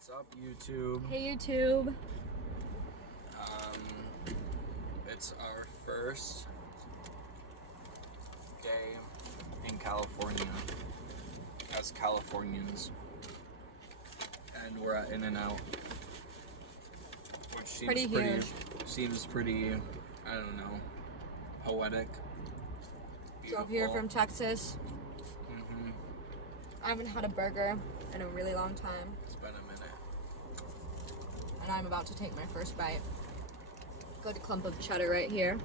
What's up, YouTube? Hey, YouTube. It's our first day in California as Californians, and we're at In Out, which seems pretty, I don't know, poetic. Drove here from Texas. I haven't had a burger in a really long time. It's been a minute. And I'm about to take my first bite. Got a clump of cheddar right here.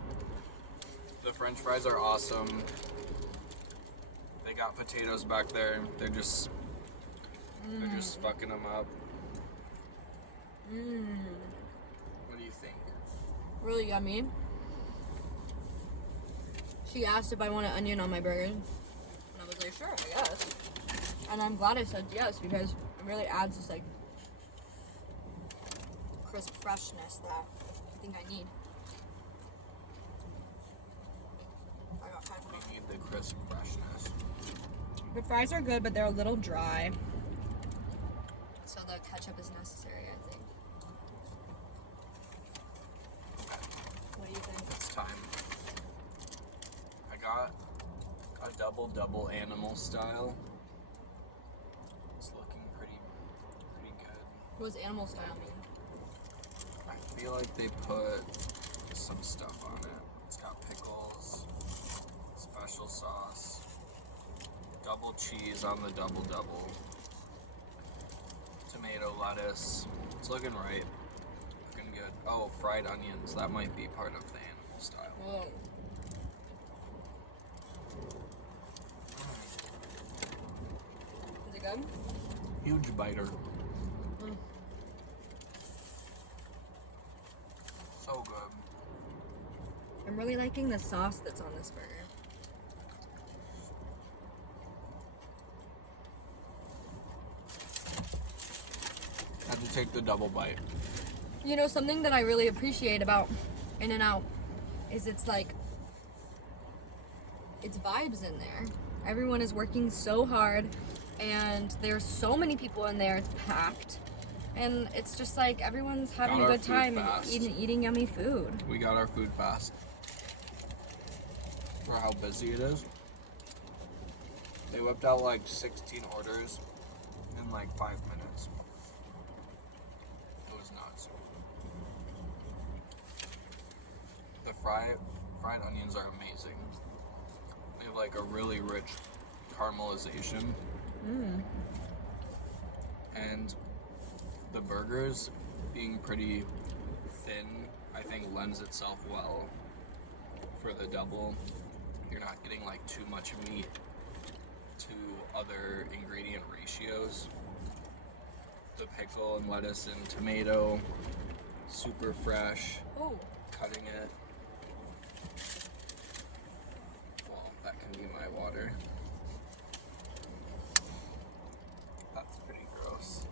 The French fries are awesome. They got potatoes back there. They're just fucking them up. What do you think? Really yummy. She asked if I want an onion on my burger, and I was like, sure, I guess. And I'm glad I said yes, because it really adds this like crisp freshness that I think I need. We need the crisp freshness. The fries are good, but they're a little dry. So the ketchup is necessary, I think. What do you think? It's time. I got a double animal style. It's looking pretty good. What does animal style mean? I feel like they put some stuff on it. It's got pickles, special sauce, double cheese on the double, tomato, lettuce. It's looking right. Looking good. Oh, fried onions. That might be part of the animal style. Whoa. Is it good? Huge biter. So good. I'm really liking the sauce that's on this burger. Had to take the double bite. You know, something that I really appreciate about In N Out is it's vibes in there. Everyone is working so hard, and there's so many people in there. It's packed, and it's just like everyone's having a good time and eating yummy food. We got our food fast for how busy it is. They whipped out like 16 orders in like 5 minutes. It was nuts. The fried onions are amazing. They have like a really rich caramelization. And the burgers being pretty thin, I think lends itself well for the double. You're not getting like too much meat to other ingredient ratios. The pickle and lettuce and tomato, super fresh. Oh. Cutting it. Well, that can be my water. That's pretty gross.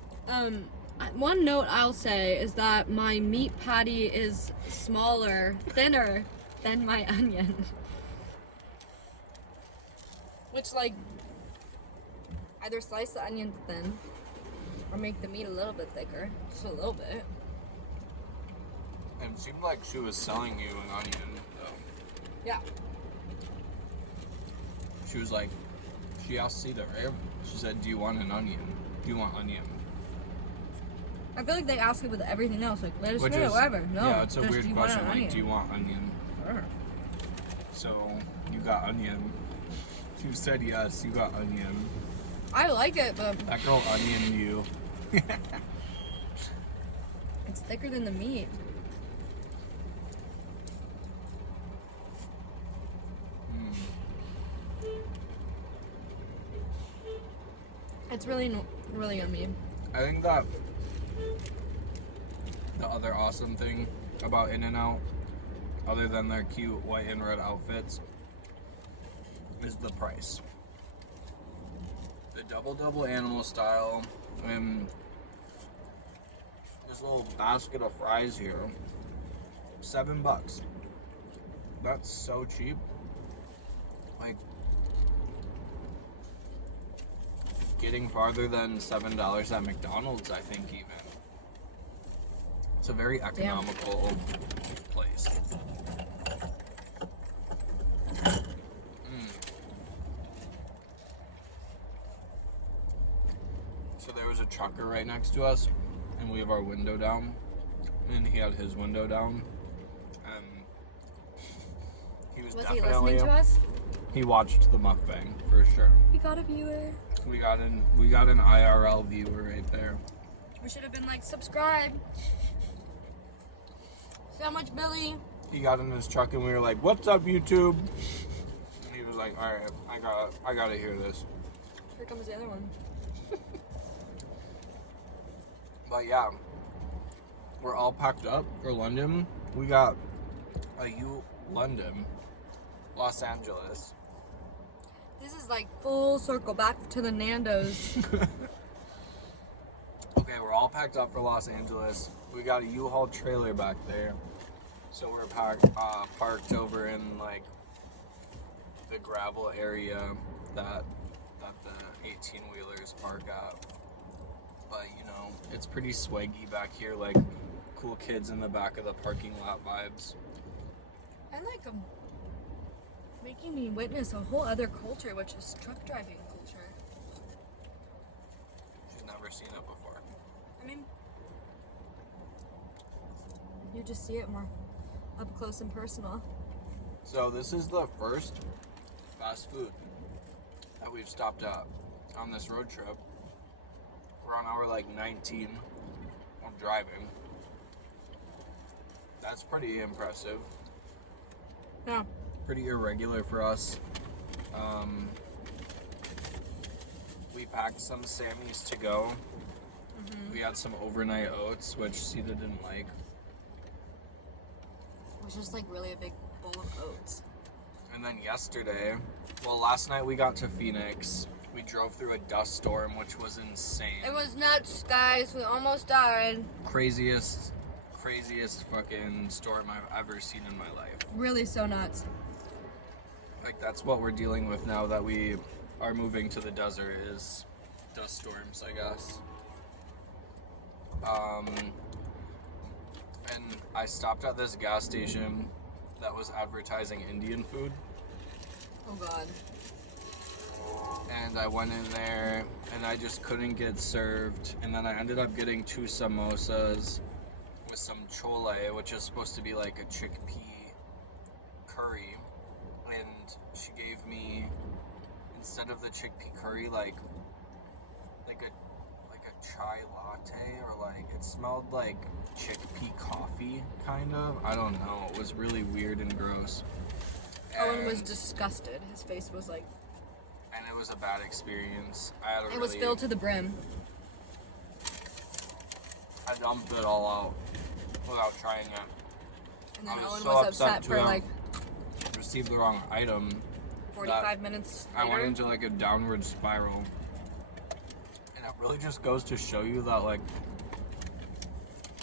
One note I'll say is that my meat patty is smaller, thinner than my onion. Which, like, either slice the onion thin or make the meat a little bit thicker. Just a little bit. It seemed like she was selling you an onion, though. Yeah. She was like, she asked Cedar, right? She said, do you want an onion? Do you want onion? I feel like they ask it with everything else, like lettuce, Which tomato, is, whatever. No, yeah, it's a just, weird do you want question, an like, onion? do you want onion? Sure. So, you got onion. You said yes, you got onion. I like it, but That girl onioned you. it's thicker than the meat. It's really yummy. I think that the other awesome thing about In N Out, other than their cute white and red outfits, is the price. The double animal style, and this little basket of fries here, $7. That's so cheap. Like, getting farther than $7 at McDonald's, I think, even. It's a very economical place. So there was a trucker right next to us, and we have our window down, and he had his window down, and he was he definitely listening to us? He watched the mukbang for sure. We got a viewer. We got an IRL viewer right there. We should have been like, subscribe. Sandwich Billy. He got in his truck and we were like, "What's up, YouTube?" And he was like, "All right, I gotta hear this." Here comes the other one. But yeah, we're all packed up for London. We got London, Los Angeles. This is like full circle back to the Nando's. Okay, we're all packed up for Los Angeles. We got a U-Haul trailer back there. So we're parked over in like the gravel area that the 18-wheelers park at. But you know, it's pretty swaggy back here, like cool kids in the back of the parking lot vibes. I like them. Making me witness a whole other culture, which is truck driving culture. She's never seen it before. I mean, you just see it more up close and personal. So this is the first fast food that we've stopped at on this road trip. We're on hour like 19 of driving. That's pretty impressive. Yeah. Pretty irregular for us. We packed some Sammys to go. We had some overnight oats, which Sita didn't like. It was just like really a big bowl of oats. And then last night we got to Phoenix. We drove through a dust storm, which was insane. It was nuts, guys. We almost died. Craziest fucking storm I've ever seen in my life. Really so nuts. Like, that's what we're dealing with now that we are moving to the desert, is dust storms, I guess. And I stopped at this gas station that was advertising Indian food. Oh God. And I went in there and I just couldn't get served. And then I ended up getting 2 samosas with some chole, which is supposed to be like a chickpea curry. And she gave me, instead of the chickpea curry, like a chai latte, or like, it smelled like chickpea coffee, kind of. I don't know. It was really weird and gross. Owen was disgusted. His face was like... And it was a bad experience. It was filled to the brim. I dumped it all out without trying it. And then Owen so was upset upset for like... received the wrong item. 45 minutes later. I went into like a downward spiral. And it really just goes to show you that like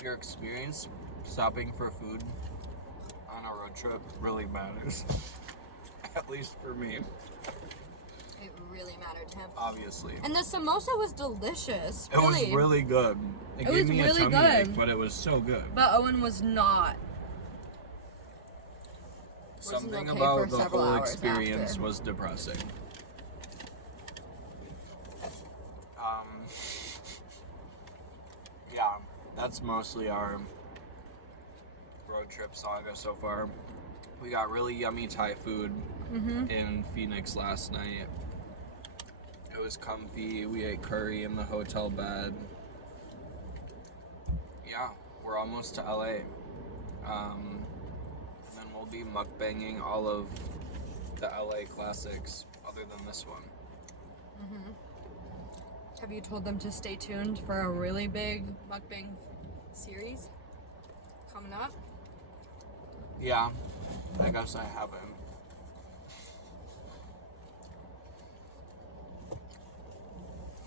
your experience stopping for food on a road trip really matters. At least for me. It really mattered to him. Obviously. And the samosa was delicious. It was really good. It gave me a tummy ache, but it was so good. But Owen was not. Something about the whole experience was depressing. Yeah, that's mostly our road trip saga so far. We got really yummy Thai food in Phoenix last night. It was comfy. We ate curry in the hotel bed. Yeah, we're almost to LA. And then we'll be mukbanging all of the LA classics other than this one. Have you told them to stay tuned for a really big mukbang series coming up? Yeah, I guess I haven't.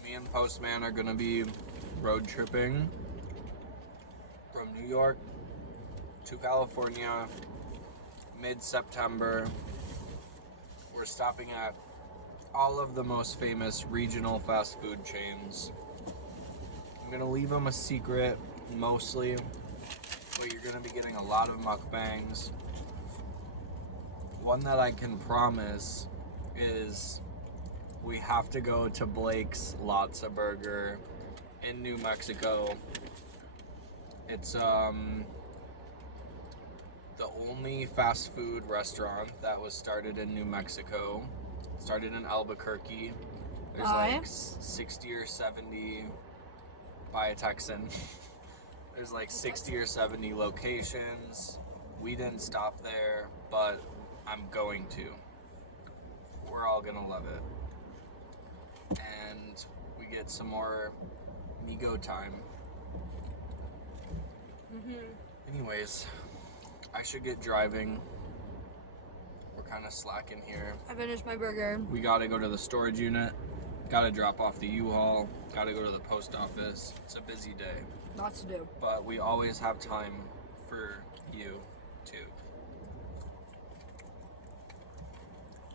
Me and Postman are gonna be road tripping from New York to California mid-September. We're stopping at all of the most famous regional fast food chains. I'm gonna leave them a secret, mostly, but you're gonna be getting a lot of mukbangs. One that I can promise is we have to go to Blake's Latza Burger in New Mexico. It's the only fast food restaurant that was started in New Mexico. Started in Albuquerque. There's like 60 or 70 by a Texan. There's like 60 or 70 locations. We didn't stop there, but I'm going to. We're all gonna love it. And we get some more Migo time. Anyways, I should get driving. We're kind of slacking here. I finished my burger. We gotta go to the storage unit. Gotta drop off the U-Haul. Gotta go to the post office. It's a busy day. Lots to do. But we always have time for you, too.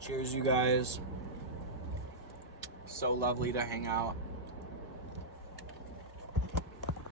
Cheers, you guys. So lovely to hang out